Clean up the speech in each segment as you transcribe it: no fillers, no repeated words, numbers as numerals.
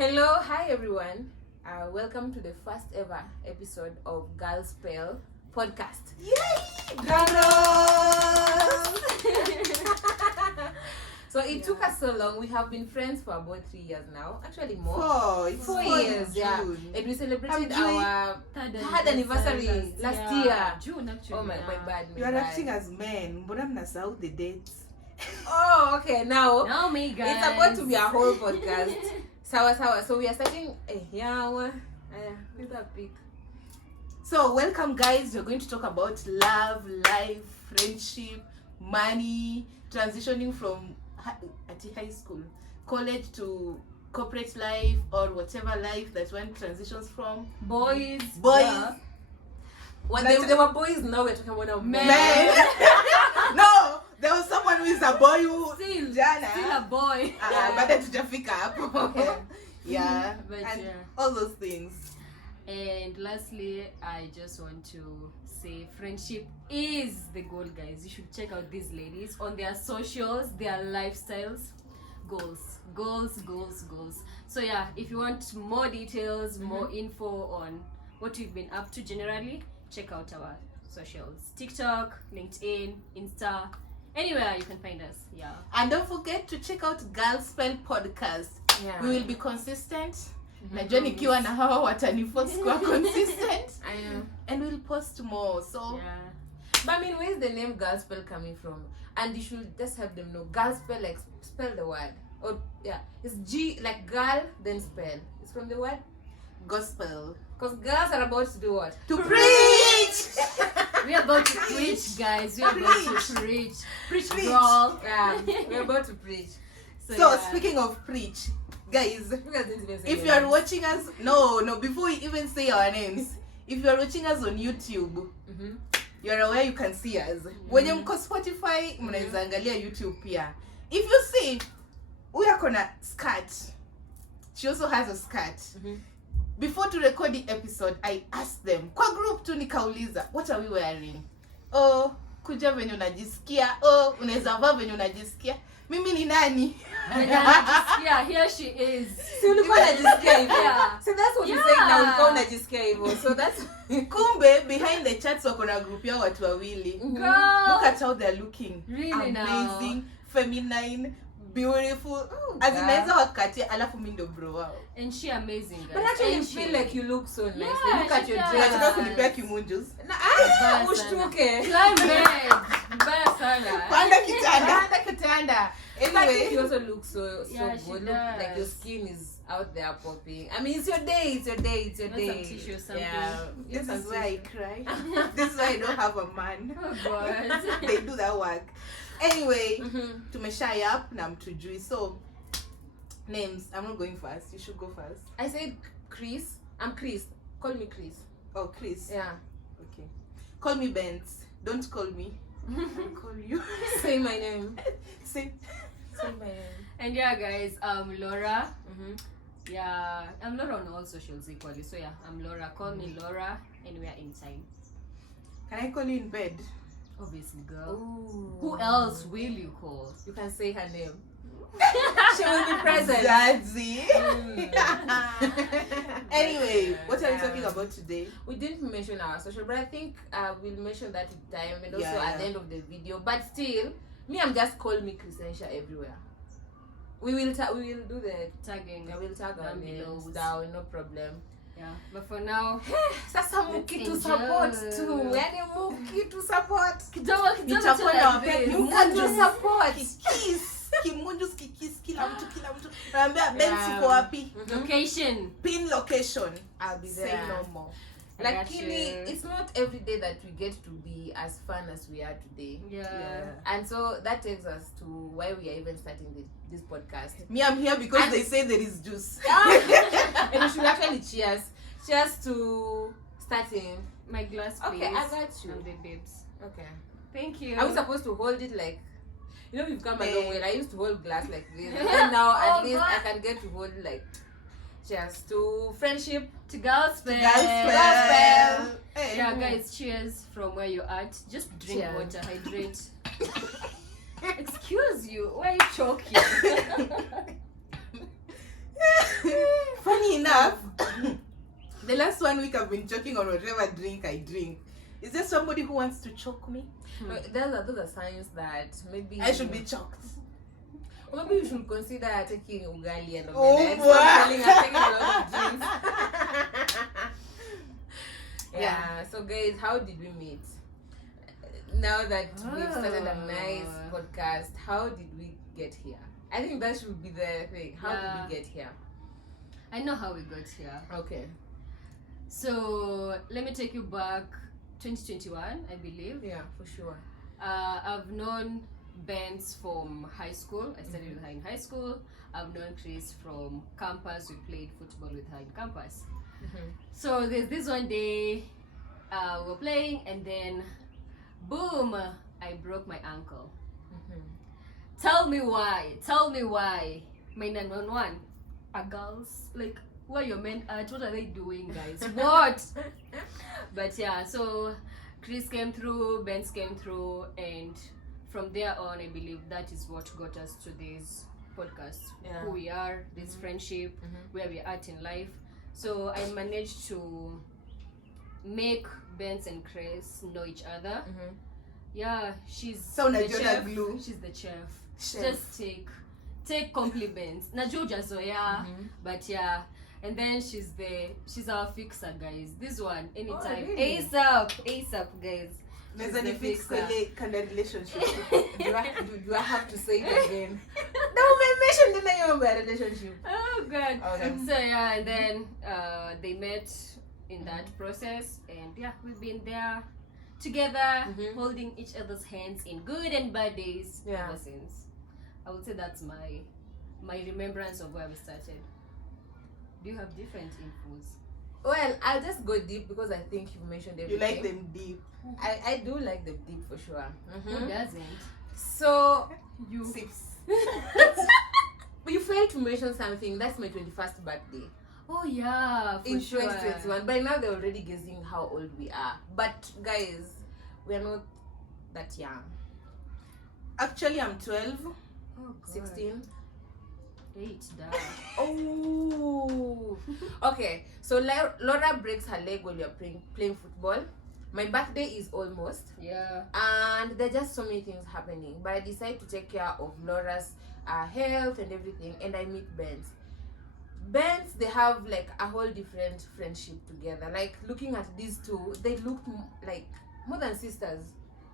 Hello, hi everyone. Welcome to the first ever episode of Girl Spell podcast. Yay! So it took us so long. We have been friends for about 3 years now. Actually more. 4 years, yeah. And we celebrated our third anniversary last year. June actually. Oh my bad. You are acting as men. Mbona mnasahau the dates? Oh, okay. Now me guys. it's about to be a whole podcast. Sawa. So we are starting. With a pic. So welcome guys. We're going to talk about love, life, friendship, money, transitioning from high school, college to corporate life, or whatever life that one transitions from. Boys. Yeah. When they were boys, now we're talking about men. No, there was someone who is a boy who Still Jana. a boy. Bado tujafika hapo. Okay. Yeah. But And yeah. all those things. And lastly, I just want to say friendship is the goal, guys. You should check out these ladies on their socials, their lifestyles, goals. So yeah, if you want more details, more info on what we've been up to generally, check out our socials. TikTok, LinkedIn, Insta, anywhere you can find us. Yeah. And don't forget to check out Girl Spell podcast. Yeah. We will be consistent. Najua nikiwa na hawa wataniforce kuwa consistent. I know. And we'll post more. So Yeah. But I mean, where is the name Girl Spell coming from? And you should just have them know. Girl Spell, like, spell the word. Or, yeah. It's G, like girl, then spell. It's from the word. gospel. Because girls are about to do what? To preach! We're about to preach, guys. We're about to preach. Preach, Preach. girl. Yeah, we're about to preach. So yeah. speaking of preach, guys, Look at this message. if you are watching us, no, before we even say our names, if you are watching us on YouTube, you are aware you can see us. When you mko Spotify, mnaweza angalia YouTube pia. If you see, we are kona skirt. She also has a skirt. Before to record the episode, I asked them, kwa group tu nikauliza, what are we wearing? Oh, kuja venye unajisikia. Oh, unaweza vaa venye unajisikia. Mimi ni nani? Yeah, here she is. Si ulikuwa unajisikia hivyo. Yeah. So that's what you Yeah. say now, ulikuwa unajisikia hivyo. So that's Kumbe behind the chats wako na group ya watu wawili. Girl. Look at how they're looking. Really now. Amazing, feminine, beautiful. As God. inaweza wakatia alafu mimi ndo bro wao. And she amazing, guys. But actually you And feel she- like you look so nice. Yeah, Look at she your does. dress. Unataka kunipea kimunjus. Mbaya Ushtuke. Climate. Mbaya sana. Panda kitanda. Panda kitanda. Anyway. You also look so Yeah, she good. Look like your does. skin is out there popping. I mean, it's your day. Want some tissue or something? Yeah. This Get is some where I tissue. cry. This is why I don't have a man. Oh God. They do that work. Anyway, Mhm. tumeshare up na mtujui. So names, I'm not going first. You should go first. I said Chris. I'm Chris. Call me Chris. Oh, Chris. Yeah. Okay. Call me Benz. Don't call me. I'll call you. Say my name. Say. Say my name. And yeah, guys, Laura. Mm-hmm. Yeah, I'm Laura on all socials equally. So yeah, I'm Laura. Call me Laura, and we are in time. Can I call you in bed? Obviously, girl. Ooh. Who else will you call? You can say her name. She will be present. Zadzi. Mm. Anyway, what are we Yeah. talking about today? We didn't mention our social, but I think we'll mention that in time and also Yeah, at the end of the video. But still, I'm just call me Chrisensha everywhere. We will do the Tagging. I will tag our down names below. down, no problem. Yeah, but for now, Sasa Let's mukitu support enjoy. too. Yani mukitu support. kidogo Nitakuwa like nawapea this. Mukitu support. Kiss. Kimunjus kikis kila mtu. Naambia Benz Yeah. uko wapi? Location. Pin location. I'll be Say there. no more. I got Lakini, you. it's not every day that we get to be as fun as we are today. Yeah. And so that takes us to why we are even starting this podcast. Me, I'm here because And- they say there is juice. And we should actually cheers. Cheers to starting. My glass, please. Okay, I got you. And the babes. Okay. Thank you. Are we supposed to hold it like, we've come a long way. I used to hold glass like this. And now Oh, at least God. I can get to hold like, cheers to friendship. to Gospel. Gospel. Hey. Yeah, guys, cheers from where you're at. Just drink Cheers. water, hydrate. Excuse you, why are you choking? The last 1 week I've been choking on whatever drink I drink. Is there somebody who wants to choke me? No, those are signs that maybe I should be choked. Or maybe you should consider taking ugali and Oh, omelette. boy. Stop telling her taking a lot of drinks. Yeah. So guys, how did we meet? Now that we've started a nice podcast, how did we get here? I think that should be the thing. How did we get here? I know how we got here. Okay. So let me take you back 2021, I believe. Yeah, for sure. I've known Benz from high school. I studied with her in high school. I've known Chris from campus. We played football with her in campus. So there's this one day we were playing, and then boom, I broke my ankle. Tell me why. My 911. Are girls like, who are your men at? What are they doing, guys? What? But yeah, so Chris came through, Benz came through, and from there on, I believe that is what got us to this podcast. Yeah. Who we are, this friendship, where we're at in life. So I managed to make Benz and Chris know each other. Yeah, she's So the Najona chef. glue. She's the chef. Chef. Just take compliments. Najua hujazoea, but yeah. And then she's our fixer, guys. This one, anytime. really? ASAP, guys. There's She's an the fix fixer. kind of relationship. Do I have to say it again? No, I mentioned the name of my relationship. Oh god. Okay. So yeah, and then they met in that process, and yeah, we've been there together, holding each other's hands in good and bad days ever since. I would say that's my remembrance of where we started. Do you have different infos? Well, I'll just go deep because I think you mentioned You everything. like them deep. I do like them deep for sure. Who doesn't? So, You sips. but you failed to mention something. That's my 21st birthday. Oh yeah, for In sure. 2021. By now they're already guessing how old we are. But guys, we're not that young. Actually, I'm 12. Oh, God. 16. 8, da. Oh. Okay. So Laura breaks her leg while you're playing football. My birthday is almost. Yeah. And there are just so many things happening. But I decide to take care of Laura's health and everything. And I meet Benz, they have like a whole different friendship together. Like looking at these two, they look like more than sisters.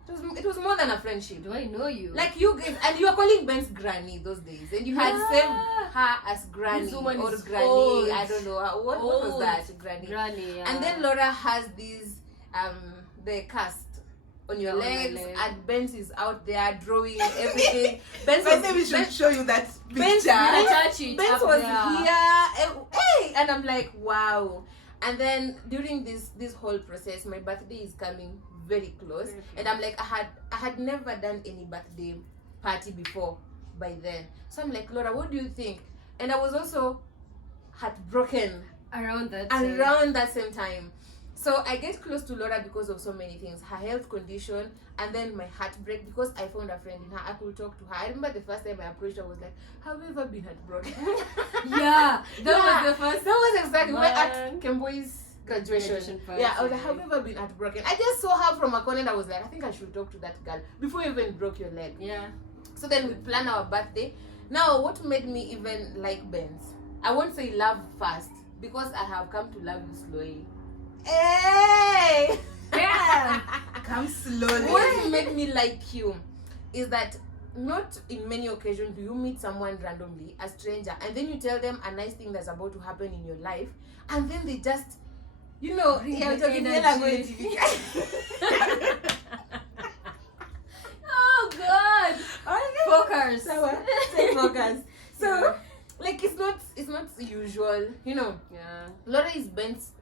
It was more than a friendship. Do I know you? Like you guys, and you were calling Ben's granny those days, and you had Yeah. saved her as granny This woman or is granny. old. I don't know what was Old. that granny. Granny, yeah. And then Laura has these the cast on your On my legs, leg. and Ben's is out there drawing everything. Ben's But then we should show you that Ben's picture. really touch it Ben's up was there. here, hey, and I'm like, wow. And then during this whole process, my birthday is coming very close, and I'm like, I had never done any birthday party before by then. So I'm like, Laura, what do you think? And I was also heartbroken Around that same time. So I get close to Laura because of so many things, her health condition, and then my heartbreak because I found a friend in her. I could talk to her. I remember the first time I approached her, I was like, have you ever been heartbroken? Yeah, that was the first. That was exactly when at Man. Kemboy's graduation. Graduation party. Yeah, I was like, have you ever been heartbroken? I just saw her from a corner and I was like, I think I should talk to that girl before you even broke your leg. Yeah. So then we plan our birthday. Now, what made me even like Benz? I won't say love first because I have come to love you slowly. Hey! Yeah. Come slowly. What made me like you is that not in many occasions do you meet someone randomly, a stranger, and then you tell them a nice thing that's about to happen in your life, and then they just, Bring yeah, the energy. Oh God. Focus. Stay focused. So, like, it's not usual, Yeah. Laura is Ben's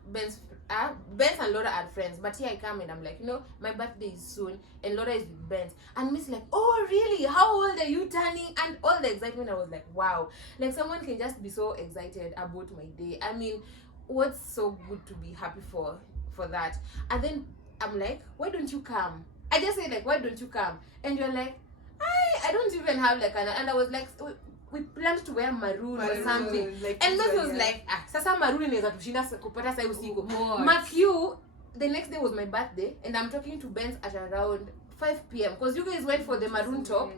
and Laura are friends, but here I come and I'm like, my birthday is soon, and Laura is with Ben's, and Miss like, oh really? How old are you turning? And all the excitement, I was like, wow, like someone can just be so excited about my day. I mean, what's so good to be happy for that? And then I'm like, why don't you come? I just say like, why don't you come? And you're like, I don't even have like and I was like, we planned to wear maroon or Maroon, something. like And Mercy this was one, yeah. like, sasa maroon inaweza tushinda kupata sai usiku. What? Mark you, the next day was my birthday, and I'm talking to Benz at around 5 p.m. because you guys went for the maroon top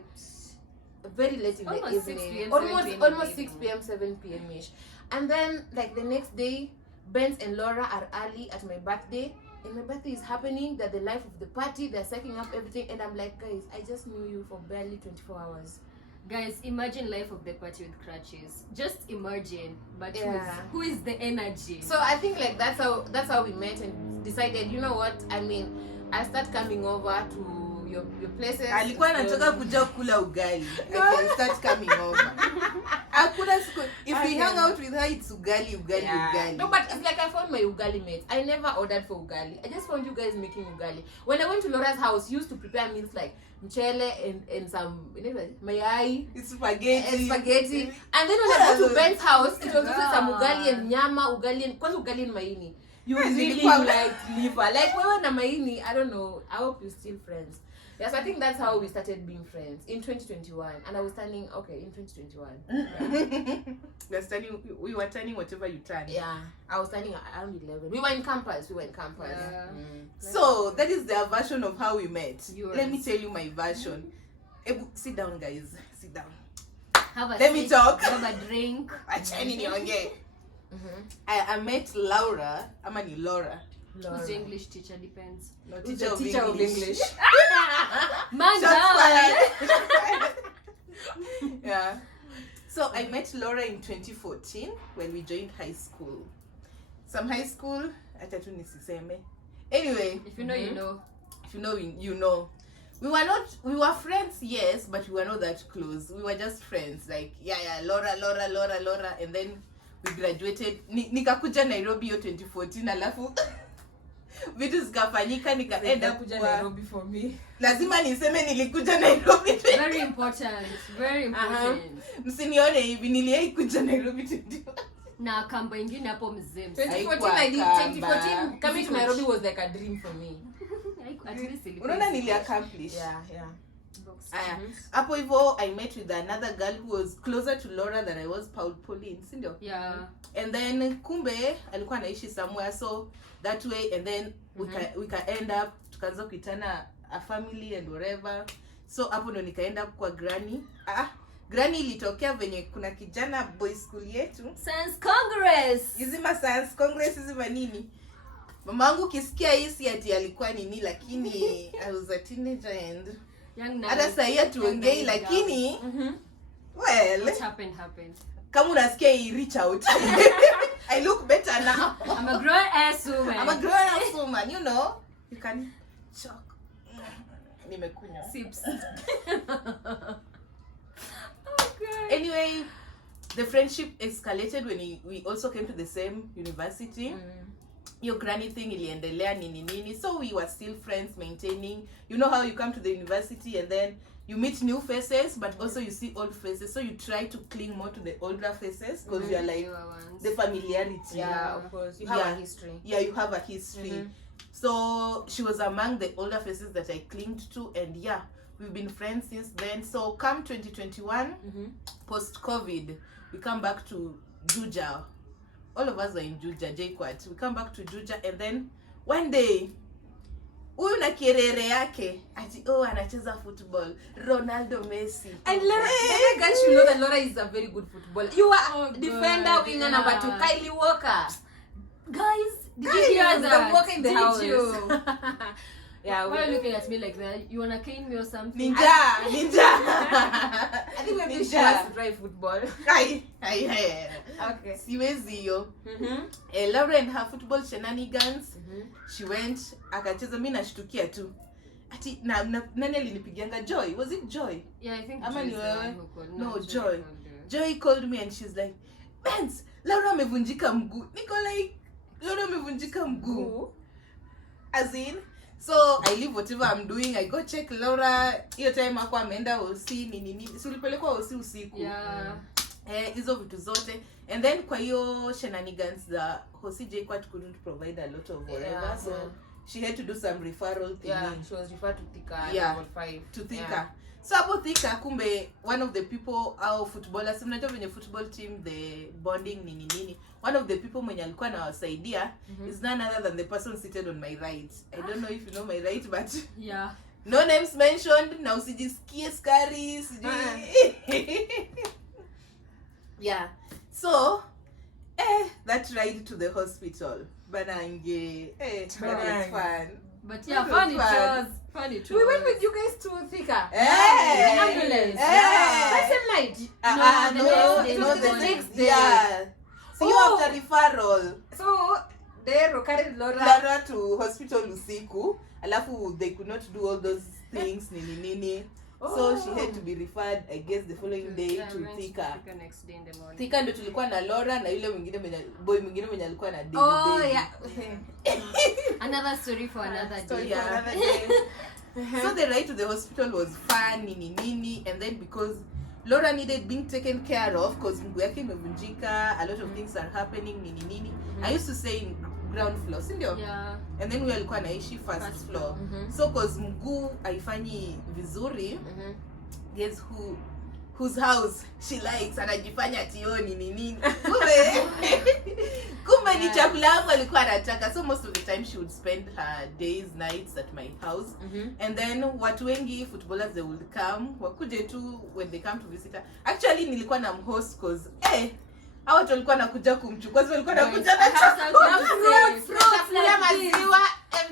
very late in Almost the 6 evening. p.m., almost 7 p.m. almost 6 p.m. 7 p.m. ish. And then like the next day, Benz and Laura are early at my birthday, and my birthday is happening. They're the life of the party. They're sucking up everything, and I'm like, guys, I just knew you for barely 24 hours. Guys, imagine life of the party with crutches. Just imagine. But Yeah. who is the energy? So I think like that's how we met and decided, you know what? I mean, I start coming over to your places. Alikuwa anatoka kuja kula ugali. I can start coming over. Hakuna siku if we hang out with her it's ugali. Yeah. No, but it's like I found my ugali mates. I never ordered for ugali. I just found you guys making ugali. When I went to Laura's house, you used to prepare meals like mchele and some mayai It's spaghetti. and spaghetti. And then when I went to Ben's house, it was also some God. ugali and nyama, ugali and maini. You Yes, really ilikuwa- like liver. Like wewe na maini, I don't know. I hope you're still friends. Yes, I think that's how we started being friends in 2021. And I was turning in 2021. we were turning whatever you turn. Yeah, I was turning around 11. We were in campus. Yeah. So that is their version of how we met. Yours. Let me tell you my version. Sit down, guys. Sit down. Have a Let me seat, talk. Have a drink. Achani niongee. Mm-hmm. I met Laura. Ama ni Laura. Who's your English teacher? Depends. No, Who's the teacher of English? Man Shots down. fired. Yeah. So I met Laura in 2014 when we joined high school. Some high school, acha tu nisiseme. Anyway, If you know, you know. if you know, you know. We were friends, yes, but we were not that close. We were just friends. Like, Laura. And then we graduated. Nikakuja Nairobi yo 2014, alafu vitu zikafanyika nikaenda Kuja kwa Nairobi for me. lazima niseme nilikuja Nairobi. Very important. Very important. Msinione hivi niliwahi kuja Nairobi 2014. Na kamba ingine hapo mzee. 2014, I did. 2014 coming to Nairobi was like a dream for me. At least ilikuwa- Unaona nili accomplish. Yeah. Box. Aya, hapo hivyo I met with another girl who was closer to Laura than I was, Pauline, si ndio? Yeah. And then kumbe alikuwa anaishi somewhere, so that way, and then we can end up tukaanza kuitana a family and whatever. So hapo ndo nikaenda kwa granny. Granny ilitokea venye kuna kijana boy school yetu. Science Congress. Hizi ma science congress hizi manini. Mamangu kisikia hisi ati alikuwa nini, lakini I was a teenager and Young now. hata sahii hatuongei, Young lakini well, What happened? kama unasikia hii reach out. I look better now. I'm a grown ass woman. I'm a grown-up woman, you know. You can choke. Nimekunywa. Sips. Anyway, the friendship escalated when we also came to the same university. Your granny thing iliendelea nini. So we were still friends, maintaining. You know how you come to the university and then you meet new faces, but also you see old faces. So you try to cling more to the older faces because you're like Newer ones. the familiarity. Yeah, of course. You have Yeah. a history. Yeah, you have a history. So she was among the older faces that I clinged to, and yeah, we've been friends since then. So come 2021, post-COVID, we come back to Juja. All of us are in Juja, JKUAT. We come back to Juja, and then one day, huyu na kierere yake ati anacheza football, Ronaldo Messi. And Laura, guys, you know that Laura is a very good footballer. You are Oh, defender, God, winger, yeah. number 2, Kylie Walker. Guys, did Kylie you hear is that? the walker in the Did house. you? Yeah, Why are you looking at me like that? You wanna cane me or something? Ninja. I think maybe she wants to try football. Ai. Okay. Siwezi hiyo. Laura and her football shenanigans. She went akacheza, mimi nashtukia tu ati nani alinipigianga? Joy, was it Joy? Yeah, I think. Ama ni Joy's the wewe? one who called. No, Joy Joy. called her. Joy called me and she's like, Benz, Laura amevunjika mguu. Niko like, Laura amevunjika mguu. As in, so I leave whatever I'm doing, I go check Laura. Hiyo time hapo ameenda OC nini. Si ulipelekwa OC usiku. Yeah. Hizo vitu zote. And then kwa hiyo shenanigans the Hosi JKUAT couldn't provide a lot of whatever, Yeah, so yeah. she had to do some referral thing Yeah, she was referred to Thika Yeah. level 5. to Thika. Yeah. So hapo Thika kumbe one of the people au footballers, mnajua venye football team the bonding nini, one of the people mwenye alikuwa anawasaidia is none other than the person seated on my right. I don't know if you know my right, but Yeah. no names mentioned, na usijisikie skari sijui. Yeah, so that ride to the hospital banange that was fun. But yeah, That was funny fun. chores. Funny chores. We went with you guys to Thika. Hey! The ambulance. Hey! That same night. No, the it next was day. the next day. Yeah. See you Oh. after referral. So they carried Laura. Laura to hospital usiku. Alafu they could not do all those things nini. So she had to be referred, I guess, the following day Yeah, to we went Thika. Thika next day in the morning. Thika ndo tulikuwa na Laura na yule mwingine boy mwingine mwenye alikuwa na David. Oh David. yeah. Another story for another Story day. for Yeah. another day. So the ride to the hospital was fun nini, and then because Laura needed being taken care of because mguu yake imevunjika, a lot of things are happening nini. I used to stay in ground floor, si ndio? Yeah. And then we alikuwa naishi first floor. So cause mguu haifanyi vizuri, guess whose house she likes, anajifanya tioni nini. Kumbe ni chakula yangu alikuwa anataka. So most of the time she would spend her days, nights at my house. And then watu wengi footballers they would come, wakuje tu when they come to visit her. Actually nilikuwa na mhost cause hao watu walikuwa nakuja kumchukua, so walikuwa nakuja na chakula, Chakula, maziwa,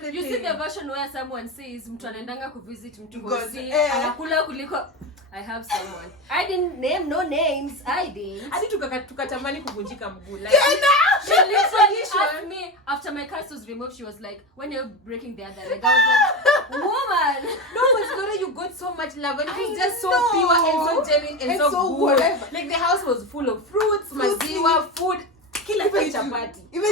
You see everything. the version where someone says mtu anaendanga kuvisit mtu God, hosi anakula anakula kuliko I have someone. I didn't name no names. I didn't. Hadi tukatamani kuvunjika mguu. Like, She literally asked me after my cast was removed. She was like, "When you're breaking the other leg," I was like, "Woman." no, but Laura, you got so much love and it was I just so know. pure and so genuine and And so so good. whatever. Like the house was full of fruits, maziwa, food, kila Even kitu chapati. Even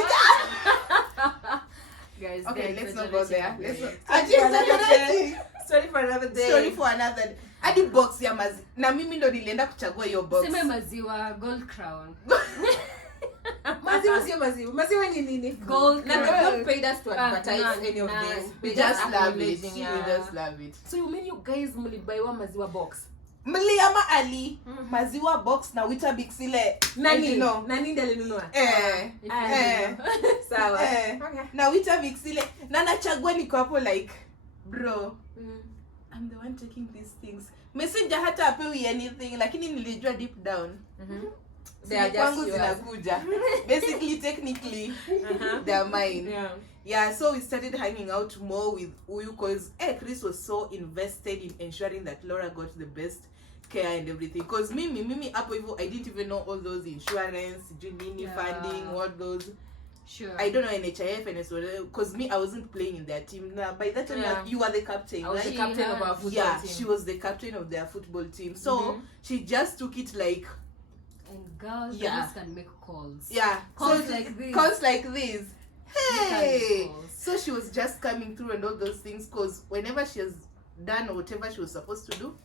Guys, okay, they're let's not go there. exaggerating. Story for another day. Story for another day. Hadi box ya na mimi ndo nilienda kuchagua hiyo box. Sema maziwa Gold Crown. Maziwa sio maziwa. Maziwa ni nini? Gold Na they Crown. not paid us to advertise none, any of none. this. We just love it. acknowledging, We just love it. So you mean you guys mlibaiwa maziwa box? Mliama Ali maziwa box na Weetabix ile. Nani? No. Nani ndiye alinunua? If you Sawa. Eh. Okay. Na Weetabix ile na nachagua niko hapo like bro, I'm the one taking these things. Messenger hata apewi anything lakini nilijua deep down. They are Kwangu just yours. zinakuja. Basically technically they are mine. Yeah, so we started hanging out more with Uyu because Chris was so invested in ensuring that Laura got the best care and everything. Because mimi hapo hivyo I didn't even know all those insurance, nini, funding, all those. Sure. I don't know NHIF and so because I wasn't playing in their team. Now by that time you were the captain, I was right? the captain of our football Yeah, team. she was the captain of their football team. So she just took it like And girls Yeah. can make calls. calls like this. Calls like this. Hey! Calls. So she was just coming through and all those things because whenever she has done whatever she was supposed to do,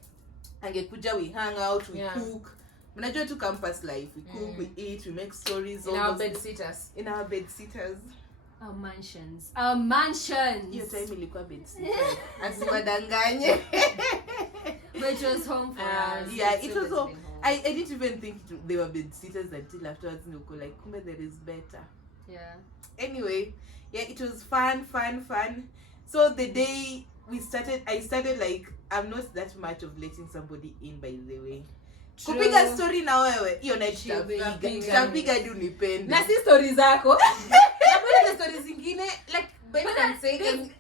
angekuja, we hang out, we cook. Mnajua tu campus life. We cook, we eat, we make stories. In all our those bed things. sitters. In our bed sitters. Our mansions. Our mansions. Hiyo time ilikuwa bed sitters. Asiwadanganye. But it was home for us. Yeah, It's it was always all. been home. I didn't even think they were bed sitters until afterwards. Niko like, kumbe there is better. Yeah. Anyway, yeah, it was fun. So the day I started like, I'm not that much of letting somebody in, by the way. True. Kupiga story na wewe, hiyo night Tutapiga. tutapiga hadi unipende. Na si stories zako. Labda the stories zingine like better than saying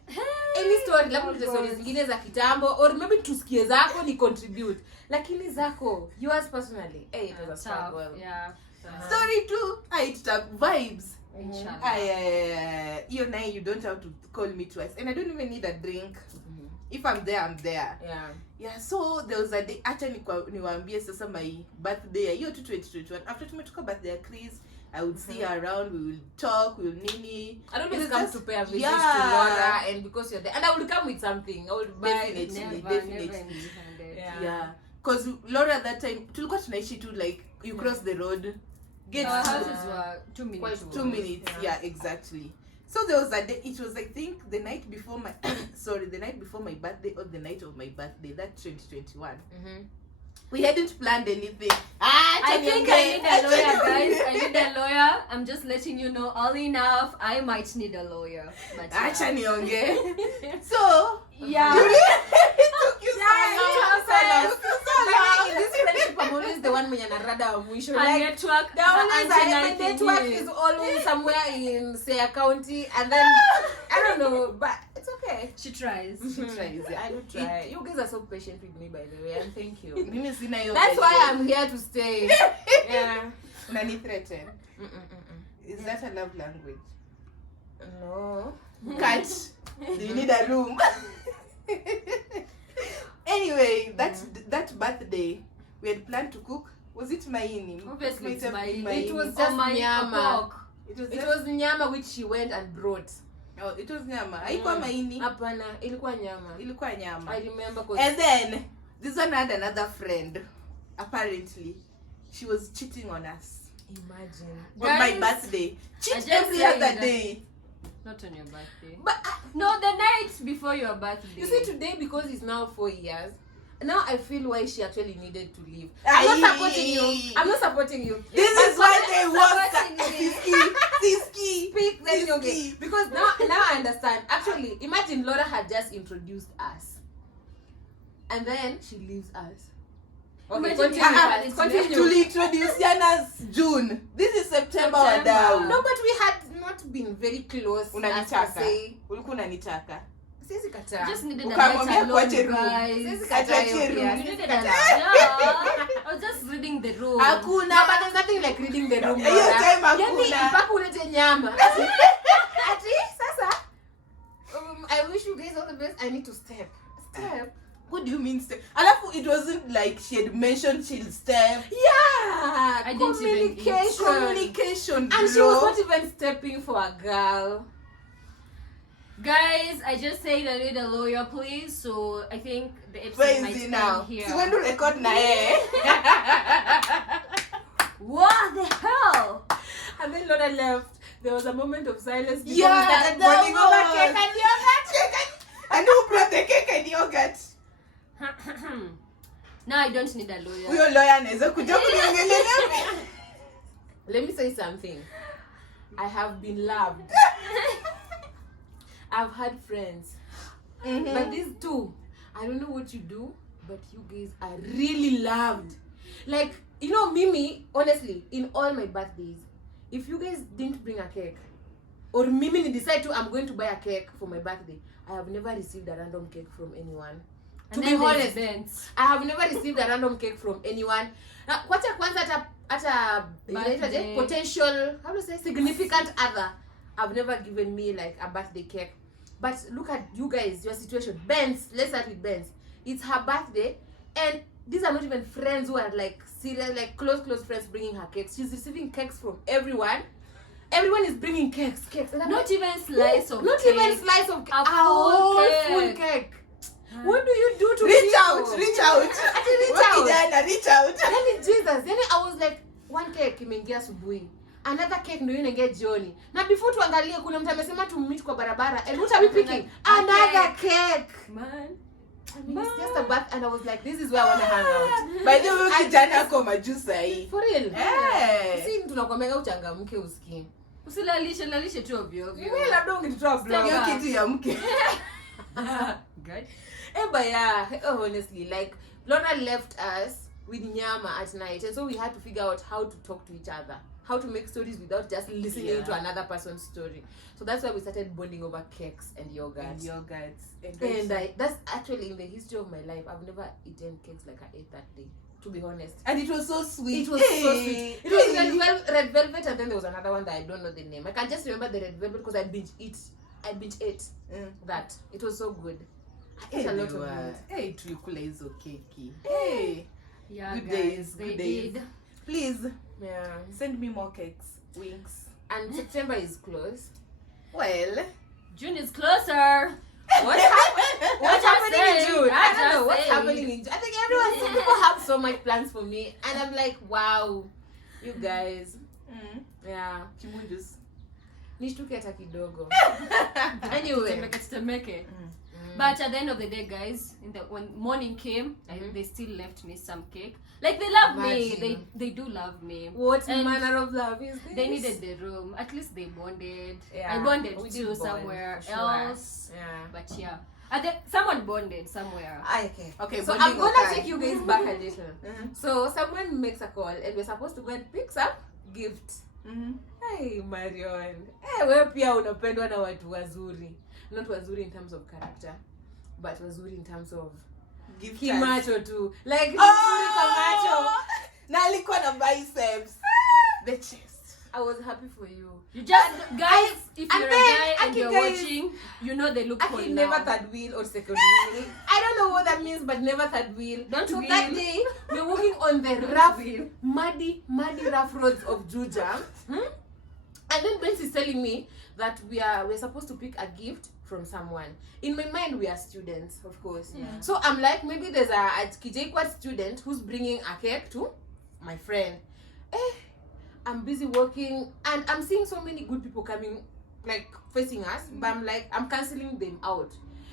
any story, labda the stories zingine za kitambo or maybe tusikie zako ni contribute. Lakini zako, yours personally, it was a struggle. Yeah. Story too. Tuta vibes. Inshallah. Hiyo naye you don't have to call me twice. And I don't even need a drink. If I'm there, I'm there. Yeah, so there was a day, acha niwaambie sasa my birthday, hiyo 2021. After tumetoka birthday ya Chris, I would see her around, we will talk, we will nini. I don't always come to pay a visit Yeah. to Laura, and because you're there, and I will come with something. I will buy Definitely. Never Yeah. Because Laura that time, tulikuwa tunaishi tu like, you cross the road, get Our to houses were 2 minutes. quite 2 minutes. Yeah, exactly. So there was a day, it was I think the night before my the night before my birthday or the night of my birthday, that 2021. We hadn't planned anything. I think I need a lawyer, guys. I need a lawyer. I'm just letting you know all enough. I might need a lawyer. But Acha nionge. So yeah. it took you In this friendship, I'm always the one mwenye anarada wa mwisho. Her Like, network. the always my my network is always somewhere in Seya County, and then I don't know, but it's okay. She tries. She tries. I do try. You guys are so patient with me, by the way, and thank you. Mimi sina hiyo That's why patience. I'm here to stay. Yeah. Unani threaten. Is that a love language? No. Cat. Do you need a room? Anyway, that birthday, we had planned to cook. Was it maini? Obviously, it's maini. It was Or just my nyama. pork. It was nyama which she went and brought. Oh, it was nyama. Haikuwa maini. Hapana, ilikuwa nyama. Ilikuwa nyama. I remember cause And then this one had another friend. Apparently, she was cheating on us imagine. on my Guys, birthday. I Cheat just every said other that- day. Not on your birthday. But No, the night before your birthday. you see, today because it's now 4 years, now I feel why she actually needed to leave. Aye. I'm not supporting you. I'm not supporting you. This But is why they want supporting me. Siski. speak then you okay. Siski. Because now I understand. Actually, imagine Laura had just introduced us, and then she leaves us. Okay, Imagine continue. we had it Continue. To introduce Yana's June. This is September. Wadau. No, but we had not been very close. As per Unanitaka. se. Ulikuwa unanitaka. Sisi kataa. Just needed a Ukamwambia night alone, kuache room. guys. Sisi Acha kataa hiyo cheru. pia. You Sisi needed a kataa. yeah. I was just reading the room. Hakuna. No, but there's nothing like reading the room. Hiyo Laura. time hakuna. Yaani mpaka ulete nyama. Ati sasa I wish you guys all the best. I need to step. What do you mean step? Alafu it wasn't like she had mentioned she'll step. Yeah. I didn't even eat. Communication, bro. And she was not even stepping for a girl. Guys, I just said I need a lawyer, please. So I think the episode Where might is he end now? here. Si when to record na yeye. What the hell? And then Laura left. There was a moment of silence. Before Yeah, we started that bonding over was. cake and yogurt. And who brought the cake and yogurt? Now I don't need a lawyer. Huyo lawyer anaweza kuja kuniongelea. Let me say something. I have been loved. I've had friends. But these two, I don't know what you do, but you guys are really loved. Like, you know, Mimi, honestly, in all my birthdays, if you guys didn't bring a cake, or Mimi decide to, I'm going to buy a cake for my birthday, I have never received a random cake from anyone. And To be then there's honest, events. I have never received a random cake from anyone. Now, kwacha kwanza hata Birthday. potential, how do you say, significant other, I've never given me like a birthday cake. But look at you guys, your situation. Benz, let's start with Benz. It's her birthday, and these are not even friends who are like serious, like close friends bringing her cakes. She's receiving cakes from everyone. Everyone is bringing cakes. And I'm Not like, even slice of not cake. even slice of cake. A A full whole cake. full cake. What do you do to Reach people? out. Ati reach out. Kijana, reach out. Yani Jesus, yani I was like, one cake imeingia asubuhi, another cake ndio inaingia jioni, na before tuangalie kuna mtu amesema to meet kwa barabara, and what are we picking? Another cake. Man. I mean, it's just a bath, and I was like, this is where I want to hang out. By the way, kijana ako majuu sahi. For real. Eh. Si tunakwambia uchangamke usikie. Usilalishe tu ovyo ovyo. Wewe labda ungetoa vlog. Hiyo kitu ya mke. Good. But yeah, honestly, like Laura left us with nyama at night, and so we had to figure out how to talk to each other, how to make stories without just listening to another person's story. So that's why we started bonding over cakes and yogurt. And that's actually in the history of my life, I've never eaten cakes like I ate that day, to be honest. And it was so sweet. It was so sweet. It was red velvet, and then there was another one that I don't know the name. I can just remember the red velvet because I binge ate that. It was so good. I ate a lot of it. Hey, tulikula hizo keki. Hey. Yeah, Good guys, days, they good days. did. Please Yeah. send me more cakes. Winks. And September is close. Well, June is closer. What's happening in June? I don't know just what's saying. happening in June. I think some people have so much plans for me, and I'm like, wow, you guys. Yeah. Kimunjus. nishtuke hata kidogo. Anyway, Temeke. But at the end of the day, guys, when morning came, they still left me some cake. Like, they love me. They do love me. What manner of love is this? They needed the room. At least they bonded. Yeah, I bonded we too did bond, somewhere for sure. else. Yeah. But yeah. Someone bonded somewhere. Okay, so bonding I'm gonna okay. take you guys back a little. So someone makes a call and we're supposed to go and pick some gift. Hey Marion, wewe pia unapendwa na watu wazuri. Not wazuri in terms of character, but wazuri in terms of gift kimacho too. Like wazuri kamacho. Na alikuwa na biceps. The chest. I was happy for you. You just guys, if you're a guy and Aki you're guys, watching, you know they look cool Aki now. never third wheel or second wheel. I don't know what that means, but never third wheel. Don't so wheel. that day we're walking on the rough, muddy rough roads of Juja. And then Benz is telling me that we're supposed to pick a gift from someone. In my mind, we are students, of course. Yeah. So I'm like, maybe there's a KJ student who's bringing a cake to my friend. I'm busy working and I'm seeing so many good people coming, like facing us, but I'm like, I'm canceling them out.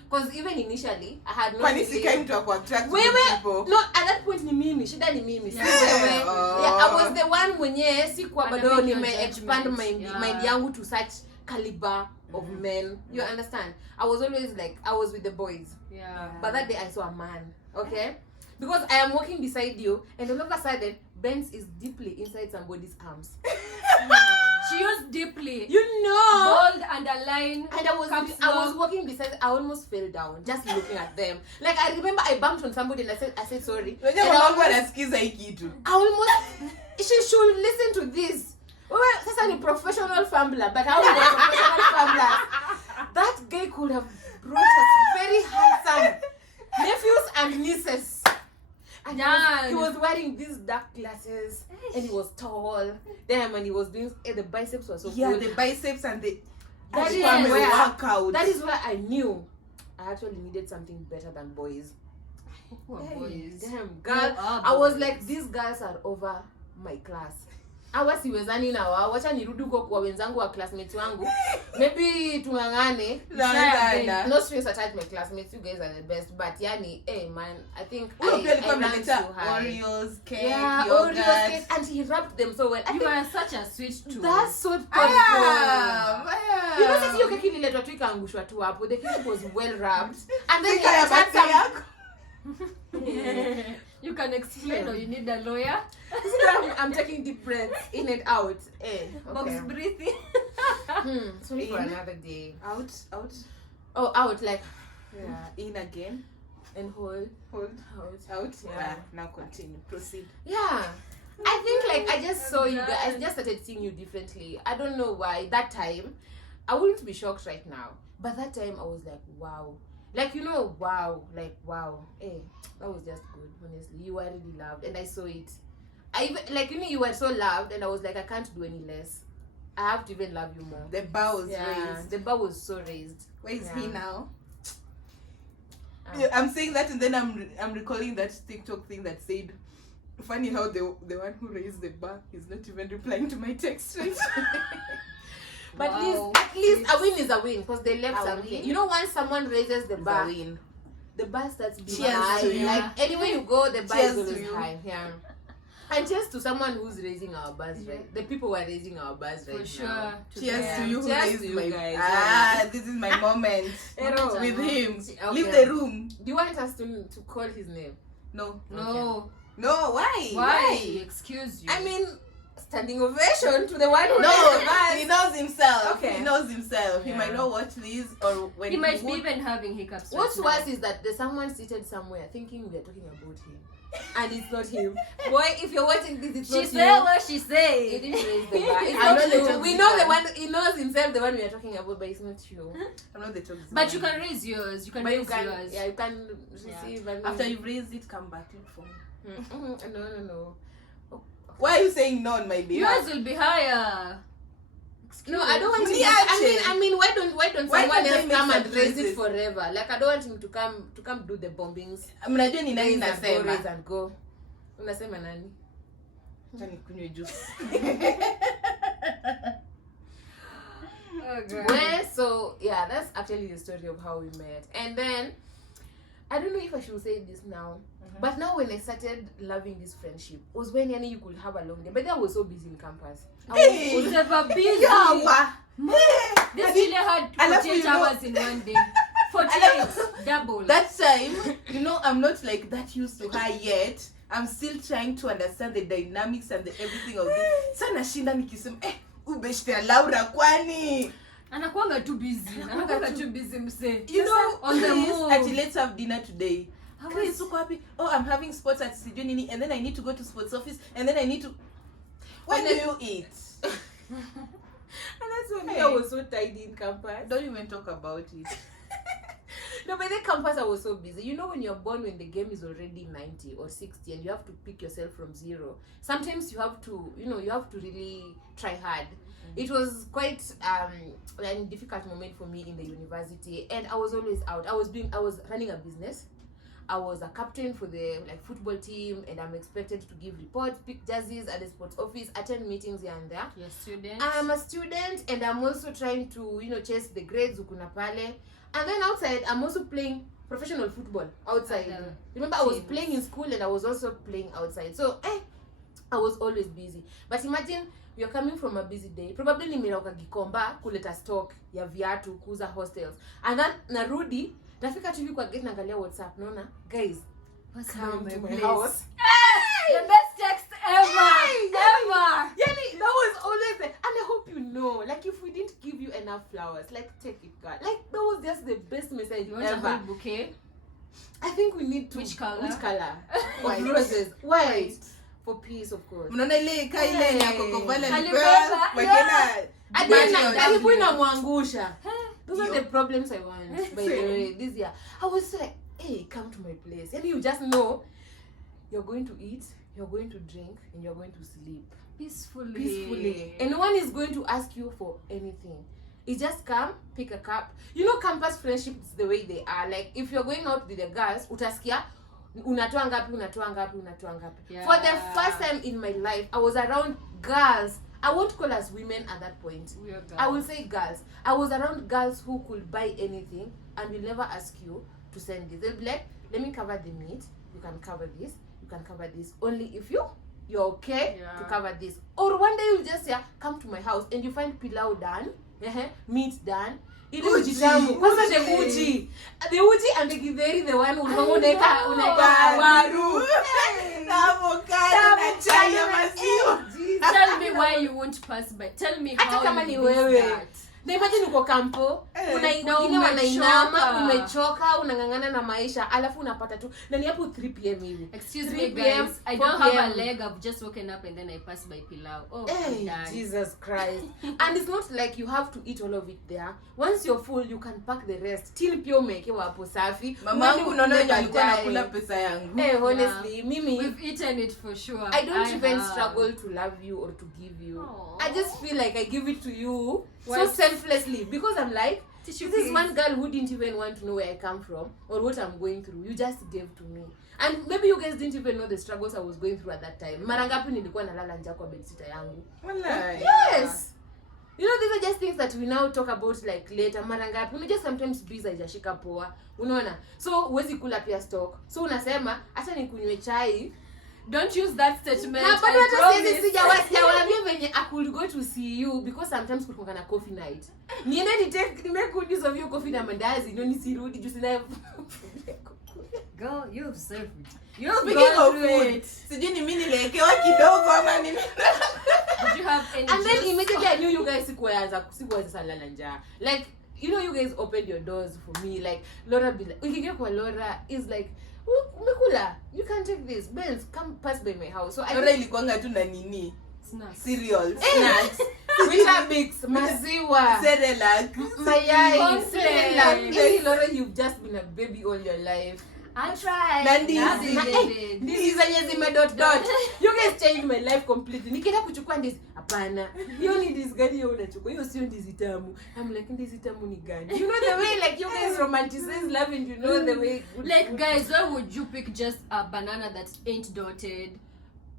Because even initially, I had no Kwani si came to attract Wait, people. no, at that point ni mimi, shida ni mimi. Yeah. I was the one mwenye sikuwa bado Make your expand judgment. mind yangu to such caliber of men. You understand? I was always like, I was with the boys. Yeah. But that day I saw a man, okay? Because I am walking beside you and all of a sudden, Benz is deeply inside somebody's arms. She used deeply. You know! Bold, underline. And I was walking beside, I almost fell down just looking at them. Like I remember I bumped on somebody and I said sorry. And I almost she should listen to this. Well, sasa ni professional fumbler, but how many professional fumblers? That guy could have brought us very handsome nephews and nieces. And he was wearing these dark glasses and he was tall. Damn, and he was doing the biceps were so good. The biceps and the That is where I knew I actually needed something better than boys. Boys. Damn, girl. I was like, these girls are over my class. Hawa siwezani na wao. Wacha nirudi huko kwa wenzangu wa classmates wangu. Maybe tungangane. No strings attached, my classmates. You guys are the best. But yani, hey man, I think I ran too high. Oreos, cake, Oreos cake, and he wrapped them so well. You are such a sweet too. That's so You know, sisi hiyo keki ililetwa tu ikaangushwa tu hapo. The cake was well wrapped. And then he had some... You can explain or you need a lawyer. I'm taking deep breaths in and out. Box breathing. Sorry for another day. Out. Oh, out, like In again. and hold. Out. Yeah. Now continue. Proceed. Yeah. I think like I just saw you guys. I just started seeing you differently. I don't know why. That time, I wouldn't be shocked right now. But that time I was like, wow. Like, you know, wow. Like, wow. That was just good, honestly. You were really loved and I saw it. I even, like, you know, you were so loved and I was like, I can't do any less. I have to even love you more. The bar was raised. The bar was so raised. Where is he now? I'm saying that and then I'm recalling that TikTok thing that said, funny how the one who raised the bar is not even replying to my text. Right? But at least a win is a win because they left something. You know, once someone raises the bar, the bar starts being high. To you. Like anywhere you go, the bar is Cheers always high. Yeah. And cheers to someone who's raising our bars, right? The people who are raising our bars right now. For sure. Cheers to you who Cheers raised to you my guys. this is my moment with him. Okay. Leave the room. Do you want us to call his name? No. No. No, why? Excuse you. I mean, standing ovation to the one who No, raised the bars. he knows himself. Okay. He knows himself. He Yeah. might not watch this or when he might be would. even having hiccups. What's right worse is that there's someone seated somewhere thinking we are talking about him. And it's not him. Boy, if you're watching this, it's now. not She you. said what she He said. didn't raise the bar. It's I not know the you. joke We is know the done. one. He knows himself, the one we are talking about, but it's not you. I'm not the talk. But you can raise yours. You can But raise you can, yours. yeah, you can receive. And After you've raised it, come back look for me. No. Why are you saying no on my behalf? Yours will be higher. No, I don't want him. Niache. I mean, why don't Why someone can't else I make come and raise surprises? it forever? Like I don't want him to come do the bombings, Mnajua ni nani raise and go, nasema? raise and go. Unasema nani? Acha nikunywe juice. Oh, God. Well, so yeah, that's actually the story of how we met. And then I don't know if I should say this now, but now when I started loving this friendship was when you could have a long day. But then I was so busy in campus. I Was never busy. Yawa. This really had I love 48 you know- hours in one day. 48, double. That time, I'm not like that used to her yet. I'm still trying to understand the dynamics and the everything of it. Sana shinda nikisema, ubeshte Laura kwani. Anakuanga too busy. Anakuanga too busy mse. On the Chris, move. Ati, let's have dinner today. Chris, uko wapi? Oh, I'm having sports at sijui nini, and then I need to go to sports office, and then I need to. When do you eat? And that's when I was so tidy in campus. Don't even talk about it. No, by the campus I was so busy. When you're born when the game is already 90 or 60 and you have to pick yourself from zero. Sometimes you have to, you have to really try hard. It was quite a difficult moment for me in the university, and I was always out. I was running a business. I was a captain for the football team, and I'm expected to give reports, pick jerseys at the sports office, attend meetings here and there. You're a student. I'm a student, and I'm also trying to chase the grades ukuna pale. And then outside I'm also playing professional football outside. Remember, I was playing in school and I was also playing outside. So I was always busy. But imagine you're coming from a busy day, probably nimerauka Gikomba kuleta stock ya viatu kuuza hostels, and then narudi nafika tu hivi kwa gate naangalia WhatsApp, naona guys, come to my house. The best text ever. Ever. Yani, that was always and I hope you know, if we didn't give you enough flowers, take it, God. That was just the best message You want a ever. whole bouquet? I think we need to. Which color? Which color? White. Roses. White. For peace, of course. Mnaona ile kai ile ya Coca-Cola Alibaba, wekena. Karibu inamwangusha. Those are Yo. the problems I want. By the way, this year I was like, hey, come to my place, and you just know you're going to eat, you're going to drink, and you're going to sleep peacefully, and no one is going to ask you for anything. You just come, pick a cup. Campus friendships the way they are. If you're going out with the girls, utaskia unatoa ngapi. Yeah. For the first time in my life, I was around girls. I won't call us women at that point. We are girls. I will say girls. I was around girls who could buy anything and will never ask you to send this. They'll be like, let me cover the meat. You can cover this. You can cover this. Only if you're okay to cover this. Or one day you just say, come to my house and you find pilau done, meat done. Uji. Kwanza the uji. The uji and the githeri, the one unaweka waru. Na avocado na chai ya maziwa. Tell me why you won't pass by. Tell me Hata how kama you ni missed wewe. that. Na imagine uko kampo, wengine wanainama, umechoka, unangangana na maisha, alafu unapata tu na ni hapo 3 p.m. hivi. Excuse 3 me p.m., guys, I 4 don't have p.m. a leg. I've just woken up and then I passed by pilau. Oh, Hey, I'm done. Jesus Christ. And it's not like you have to eat all of it there. Once you're full, you can pack the rest. Till pia umekewa hapo safi. Mamangu unaona Uende alikuwa baadaye. anakula pesa yangu. Honestly, mimi We've eaten it for sure. I don't even have. struggle to love you or to give you. Aww. I just feel like I give it to you so What? selflessly, because I'm like, Tissue this is please. one girl who didn't even want to know where I come from or what I'm going through. You just gave to me. And maybe you guys didn't even know the struggles I was going through at that time. Mara ngapi nilikuwa nalala njaa kwa bedsitter yangu. Wallahi. Yes. These are just things that we now talk about later. Mara ngapi unajua sometimes busy haijashika poa. Unaona? So huwezi kula pia stock. So unasema hata nikunywe chai. Don't use that statement. Na bado I hata promise. sisi sijawaambia venye I could go to see you because sometimes kulikuwa na coffee night. Niende nimekuja use of your coffee na mandazi nisirudi juu sina. Girl, you've saved it. You've Speaking gone of through food, it. sijui ni mimi nilekewa kidogo ama nini. Did you have any And then juice? immediately I knew you guys sikuanza salala njaa. You guys opened your doors for me. Laura be like, ukiingia kwa Laura is like, umekula, you can take this. Benz, come pass by my house. So Laura ilikuanga tu na nini? Snacks. Cereals. snacks, Weetabix, maziwa, Cerelac. mayai, Cornflakes. Cerelac. Laura, you've just been a baby all your life. I tried. Na ndizi. Navigated. Ndizi zenye zime ... You guys changed my life completely. Nikienda kuchukua ndizi, hapana. Hiyo ni ndizi gani hiyo unachukua? Hiyo sio ndizi tamu. I'm like, ndizi tamu ni gani? You know the way you guys romanticize love, and Guys, why would you pick just a banana that ain't dotted?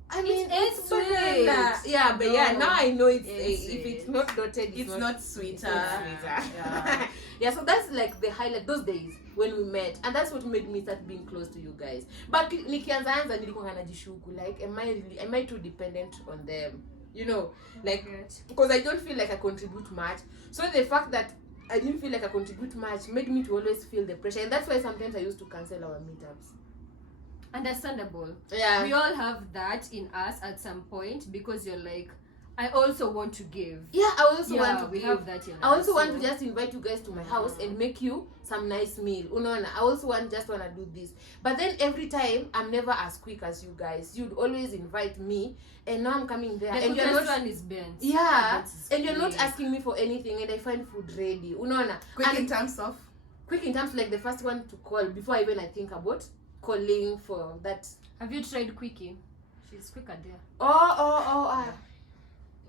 I mean, it's banana. sweet. Yeah, but yeah, No, now I know it's it's if it's sweet. not dotted, It's not sweeter. It's not sweeter. Yeah. Yeah, so that's like the highlight those days when we met, and that's what made me start being close to you guys. But nikianza nilikuwa najishuku like, am I too dependent on them? You know, like because I don't feel like I contribute much. So the fact that I didn't feel like I contribute much made me to always feel the pressure, and that's why sometimes I used to cancel our meetups. Understandable. Yeah. We all have that in us at some point because you're like, I also want to give. Yeah, I also Yeah, want to we give. have that in I also us, want so- to just invite you guys to my house and make you some nice meal. Unaona, I also want to do this. But then every time I'm never as quick as you guys. You'd always invite me, and now I'm coming there, The and you're quickest not. one is Ben's. Yeah, Ben's is and you're not quick. asking me for anything, and I find food ready. Unaona, Quick and in terms of quick in terms like the first one to call before even I think about calling for that. Have you tried Quickie? She's quicker there. Oh.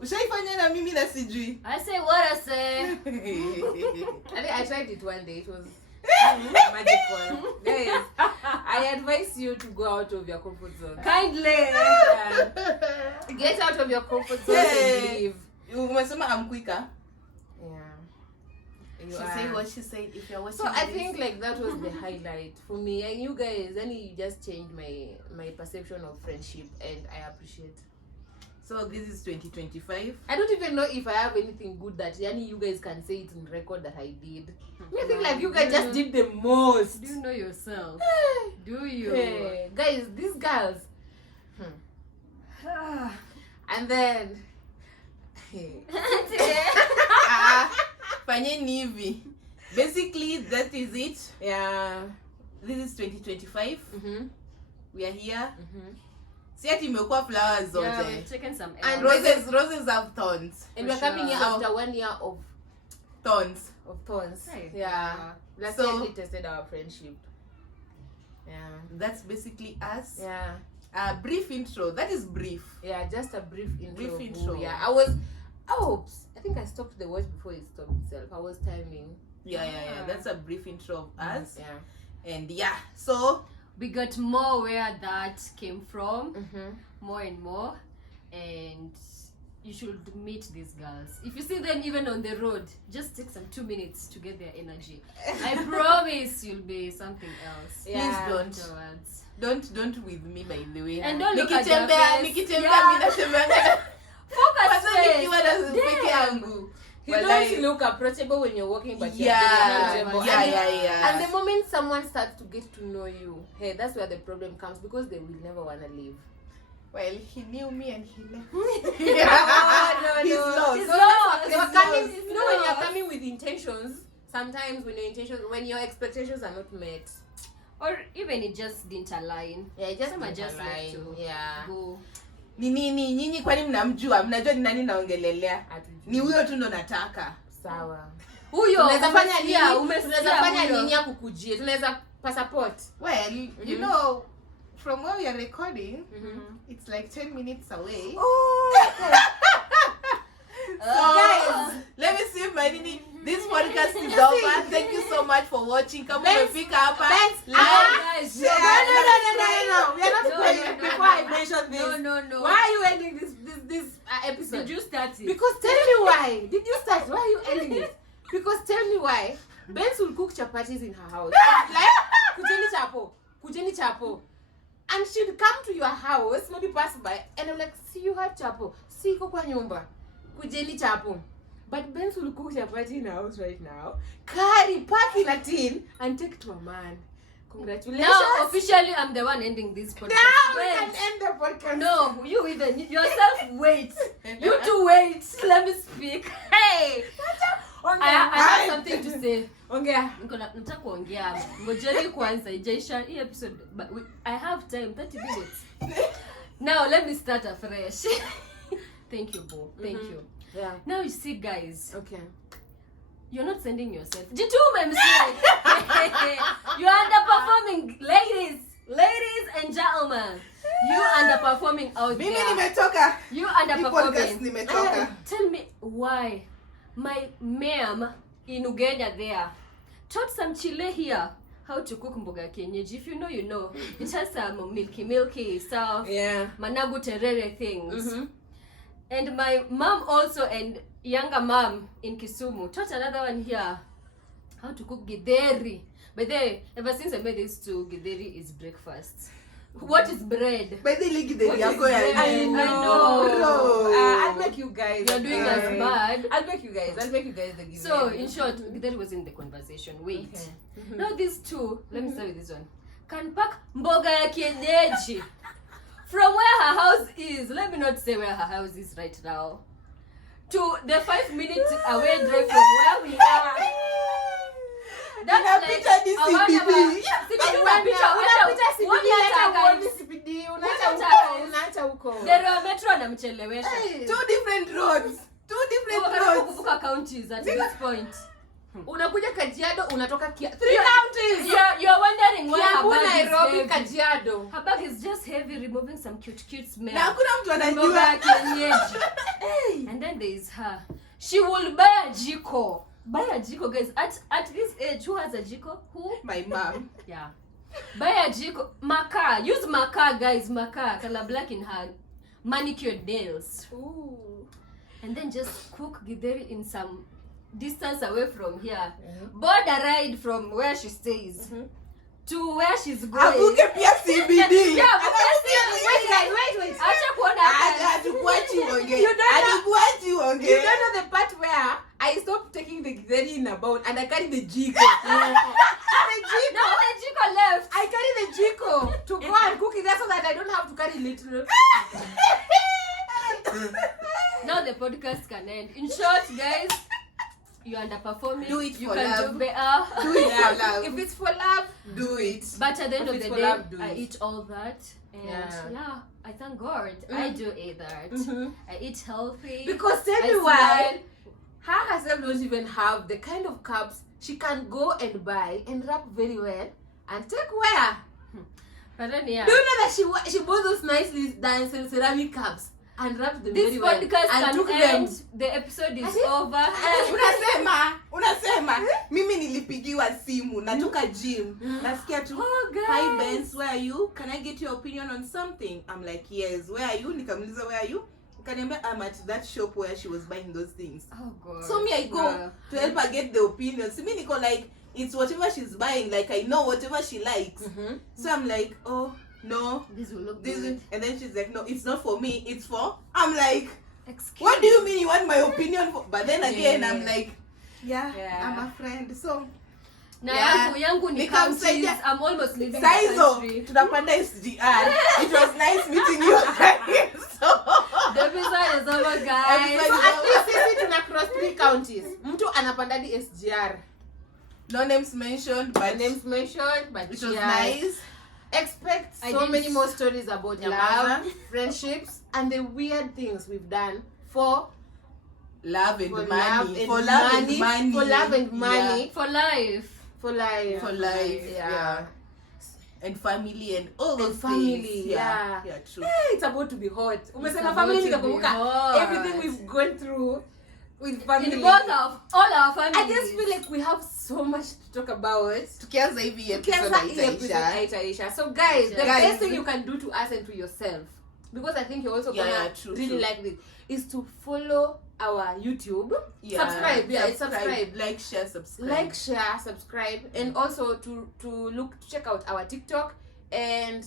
ushaifanya na mimi na sijui. I say what I say. I think I tried it one day. It was magical. Guys, I advise you to go out of your comfort zone. Kindly. Get out of your comfort zone Yeah. and leave. Umesema I'm quicker. Yeah. You She are. said what she said. If you're watching So I this- think like that was the highlight for me, and you guys, and you just changed my perception of friendship, and I appreciate. So this is 2025. I don't even know if I have anything good that you guys can say it in record that I did. I think like you guys just did the most. Do you know yourself? Do you? Hey, guys, these girls. And then Fanyeni hivi. Basically that is it. yeah. This is 2025. Mhm. We are here. Mhm. Si ati imekuwa flowers Yeah, zote. we've taken some And L's. Roses have thorns. And For we're coming here sure. after 1 year of Thorns. thorns. Hey. Yeah. Last So- year we tested our friendship. Yeah. That's basically us. Yeah. A brief intro. That is brief. Yeah, just a brief intro. Brief of who intro. we are. I think I stopped the watch before it stopped itself. I was timing. Yeah. That's a brief intro of us. Yeah. And yeah, so We got more where that came from, Mm-hmm. more and more, and you should meet these girls. If you see them even on the road, just take some 2 minutes to get their energy. I promise you'll be something else. Yeah. please don't. Afterwards. Don't with me, by the way. And don't look at their Nikitembea face. mimi natembea. Focus Kwanza face. nikiwa na peke Damn. yangu. You Wallahi. don't look approachable when you're walking, but Yeah, you're approachable. yeah. And the moment someone starts to get to know you, hey, that's where the problem comes, because they will never want to leave. Well, he knew me and he left. No. He's lost. He's So lost. they were He's coming, lost. you know, when you're coming with intentions, sometimes when your expectations are not met, Or even it just didn't align. yeah, it just Some are didn't just align. left to Yeah. go. Ni nini nyinyi kwani mnamjua? Mnajua ni nani naongelelea? Hatujui. Ni huyo tu ndo nataka. Sawa. Huyo Tunaweza fanya umesikia, nini? umesikia Tunaweza fanya huyo. nini ya kukujia? Tunaweza passport. Well, you know, from where we are recording, Mhm. it's like 10 minutes away. Oh, Guys, let me see my nini. This podcast is over. Thank you so much for watching. Kama umefika hapa, like, Guys, share. No. We are not No, going no, no, before no. I mention this. No. Why are you ending this episode? Did you start it? Because tell me why. Did you start? Why are you ending it? Because tell me why. Benz will cook chapatis in her house. Like, kujeni chapo. And she'd come to your house, maybe pass by, and I'm like, see, you had chapo. See, iko kwa nyumba. Kujeni chapo. But Benz will cook chapati in her house right now. Carry, pack in a tin, and take to a man. Congratulations. Now, officially, I'm the one ending this podcast. Now we Wait. can end the podcast. No, you even yourself wait. You two wait. Let me speak. Hey, I have something to say. Ongea. Nataka kuongea. Ngojeni kwanza ijaisha hii episode, but I have time 30 minutes. Now let me start afresh. Thank you, Bo. Thank you. Yeah. Now you see, guys, Okay. you're not sending yourself. Jitume msee. You're underperforming, ladies and gentlemen. You underperforming out Mimi there. nimetoka. You Hii podcast underperforming. nimetoka. Tell me why my ma'am in Uganda there taught some Chile here how to cook mboga ya kienyeji. If you know, you know. It has some milky stuff. Yeah. Managu terere things. Mm-hmm. And my mom also, and younger mom in Kisumu, taught another one here how to cook githeri. But then, ever since I made this too, githeri is breakfast. What is bread? By the league, What is bread? I know. Bro. I'll make you guys. You're doing as bad. I'll make you guys the giveaway. So, in short, githeri was in the conversation. Wait. Okay. Now these two, let me start with this one. Can pack mboga ya kienyeji from where her house is. Let me not say where her house is right now. To the 5-minute away drive from where we are. That's Unapita hadi CBD. Unaacha huko. Dero metro anamchelewesha. Two different roads. Kuvuka counties at this point. Unakuja Kajiado, unatoka 3 counties. You're wondering why her Kiambu, bag is Nairobi, heavy. Kajiado. Her bag is just heavy, removing some cute smell. Na hakuna mtu Mboga ya anajua. kienyeji. And then there is her. She will buy a jiko. Buy a jiko, guys. At this age, who has a jiko? Who? My mom. Yeah. Buy a jiko. Makaa. Use makaa, guys. Makaa. Color black in her manicured nails. Ooh. And then just cook githeri in some distance away from here. Board a ride from where she stays to where she's going. Avuke pia CBD. Yeah, Wait. acha kuona hata. Hatukuachi uongee. You don't know- Hatukuachi You uongee. don't know the part where I stopped taking the githeri in a bowl and I carry the jiko. No, the jiko left. I carry the jiko to go and cook it there so that I don't have to carry little. Now the podcast can end. In short, guys, you're underperforming. Do it you for can love. do better. Do it for love. If it's for love, Do it. But at the end If of it's the for day, love, do I it. eat all that. And Yeah. I thank God. I do eat that. I eat healthy. because tell I me why smile. her herself don't even have the kind of cups she can go and buy and wrap very well and take where. But then, yeah. Do you know that she bought those nicely dancing ceramic cups and wrapped them This very well podcast and can took end. them. The episode is Ati- over. Unasema mimi nilipigiwa simu natoka gym. Nasikia tu, Oh, guys. "Hi Benz, where are you? Can I get your opinion on something?" I'm like, "Yes, where are you?" Nikamuliza, "Where are you?" Kaniambia, "I'm at that shop where she was buying those things." Oh God. So me, I go Bruh. to help her get the opinions. So me, Nico, like, it's whatever she's buying. Like, I know whatever she likes. So I'm like, "Oh, no. This will look This good. is," and then she's like, "No, it's not for me. It's for," I'm like, Excuse "What do you mean you want my opinion for?" But then again, I'm like, Yeah. I'm a friend. So Na Yeah. yangu ni Nikamsaidia. counties. I'm almost leaving the Saizo, country. tunapanda SGR. It was nice meeting you. So, The episode is over, guys. So at least sisi tuna cross 3 counties. Mtu anapanda hadi SGR. no names mentioned, but Names mentioned, but it was yeah. nice. Expect I so didn't- many more stories about Nyamaza. love, friendships, and the weird things we've done for Love and For money. love and For love money. and money. For love and money. For life. for life. For life. Yeah. And family and all those family, things. yeah. Yeah, true. Hey, it's about to be hot. Umesema about family to be nikakumbuka hot. everything we've gone through with family. In both of all our families. I just feel like we have so much to talk about. Tukianza hivi episode Tukianza hii episode haitaisha. haitaisha. So guys, the Guys. best thing you can do to us and to yourself, because I think you're also Yeah, gonna true, really true. like this, is to follow our YouTube. Yeah. Subscribe, yeah, it's subscribe. Like, share, subscribe. Like, share, subscribe, and also to check out our TikTok and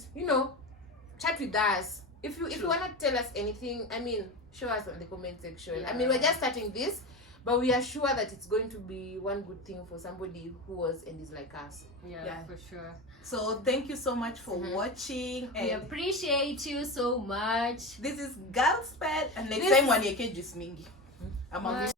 chat with us. If you True. wanna tell us anything, I mean, show us on the comment section. Yeah. I mean, we're just starting this, but we are sure that it's going to be one good thing for somebody who was and is like us. Yeah, for sure. So thank you so much for watching. We And appreciate you so much. this is Girls Pad. And next This- time wanieke juice mingi. I'm Bye.